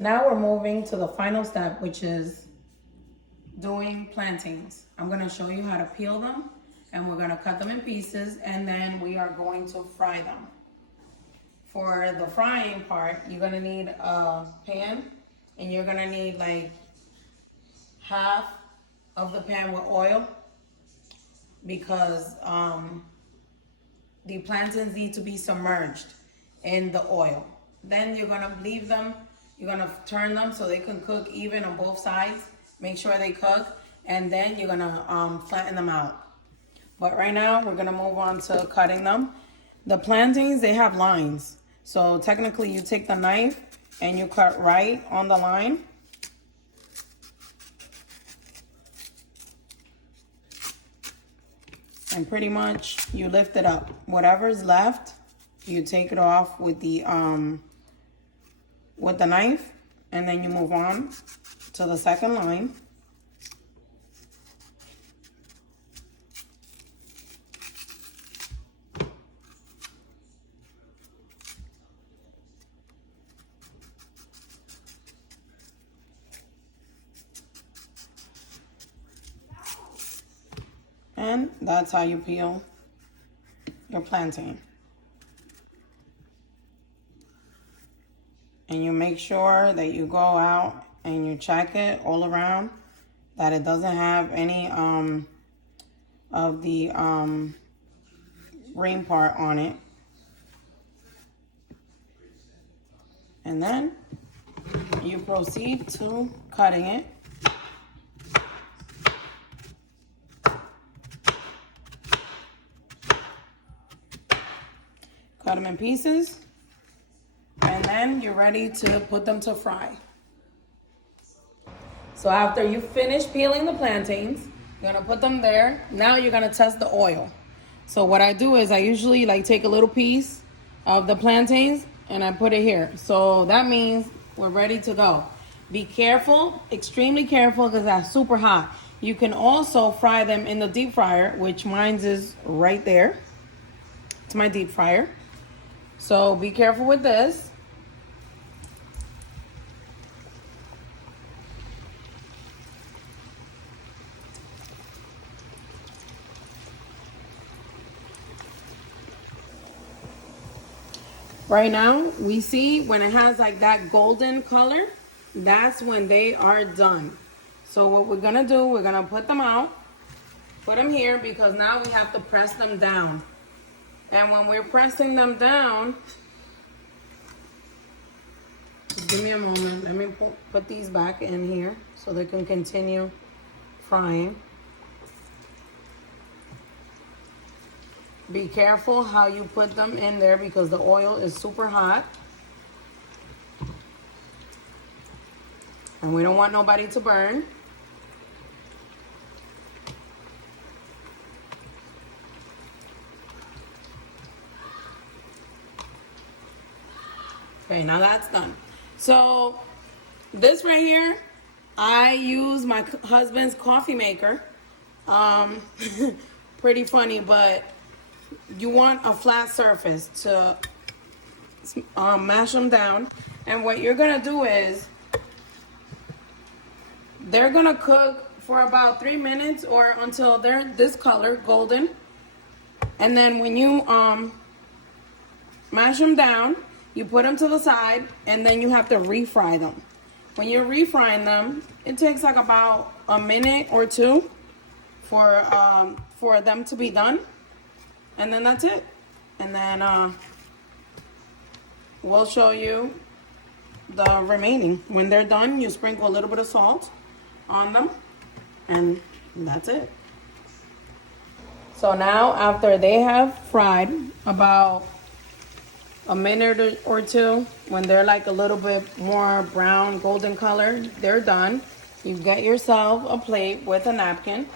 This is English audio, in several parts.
Now we're moving to the final step, which is doing plantains. I'm gonna show you how to peel them, and we're gonna cut them in pieces, and then we are going to fry them. For the frying part, you're gonna need a pan, and you're gonna need like half of the pan with oil, because the plantains need to be submerged in the oil. Then you're gonna leave them, you're gonna turn them so they can cook even on both sides. Make sure they cook, and then you're gonna flatten them out. But right now, we're gonna move on to cutting them. The plantains, they have lines. So technically you take the knife and you cut right on the line. And pretty much you lift it up. Whatever's left, you take it off with the knife, and then you move on to the second line. And that's how you peel your plantain. And you make sure that you go out and you check it all around, that it doesn't have any of the green part on it. And then you proceed to cutting it. Cut them in pieces, and then you're ready to put them to fry. So after you finish peeling the plantains, you're gonna put them there. Now you're gonna test the oil. So what I do is I usually like take a little piece of the plantains and I put it here. So that means we're ready to go. Be careful, extremely careful, because that's super hot. You can also fry them in the deep fryer, which mine is right there. It's my deep fryer. So be careful with this. Right now, we see when it has like that golden color, that's when they are done. So what we're gonna do, we're gonna put them out, put them here, because now we have to press them down. And when we're pressing them down, just give me a moment. Let me put these back in here so they can continue frying. Be careful how you put them in there, because the oil is super hot. And we don't want nobody to burn. Okay, now that's done. So this right here, I use my husband's coffee maker. Pretty funny, but you want a flat surface to mash them down. And what you're gonna do is, they're gonna cook for about 3 minutes or until they're this color, golden. And then when you mash them down, you put them to the side, and then you have to refry them. When you're refrying them, it takes like about a minute or two for them to be done. And then that's it. And then we'll show you the remaining. When they're done, you sprinkle a little bit of salt on them, and that's it. So now, after they have fried about a minute or two, when they're like a little bit more brown, golden color, they're done. You get yourself a plate with a napkin,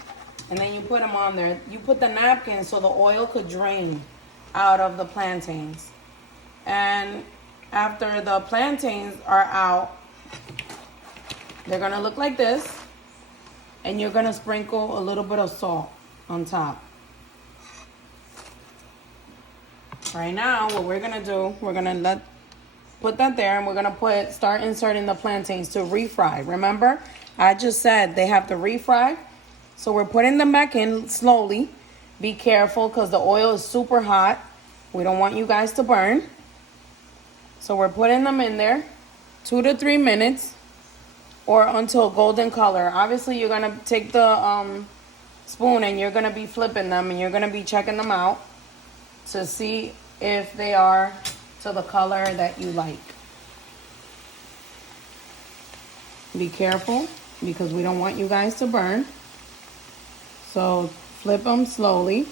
and then you put them on there. You put the napkin so the oil could drain out of the plantains. And after the plantains are out, they're gonna look like this, and you're gonna sprinkle a little bit of salt on top. Right now, what we're gonna do, we're gonna let put that there, and we're gonna start inserting the plantains to refry. Remember, I just said they have to refry. So we're putting them back in slowly. Be careful because the oil is super hot. We don't want you guys to burn. So we're putting them in there 2 to 3 minutes or until golden color. Obviously, you're gonna take the spoon and you're gonna be flipping them and you're gonna be checking them out to see if they are to the color that you like. Be careful because we don't want you guys to burn. So flip them slowly.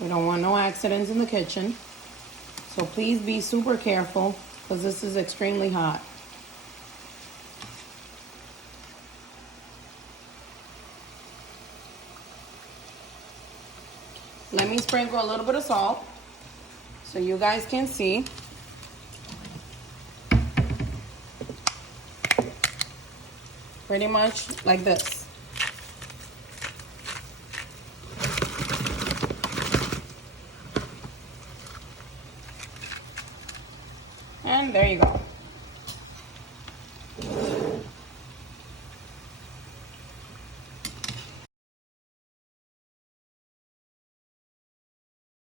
We don't want no accidents in the kitchen. So please be super careful because this is extremely hot. Let me sprinkle a little bit of salt so you guys can see. Pretty much like this. And there you go.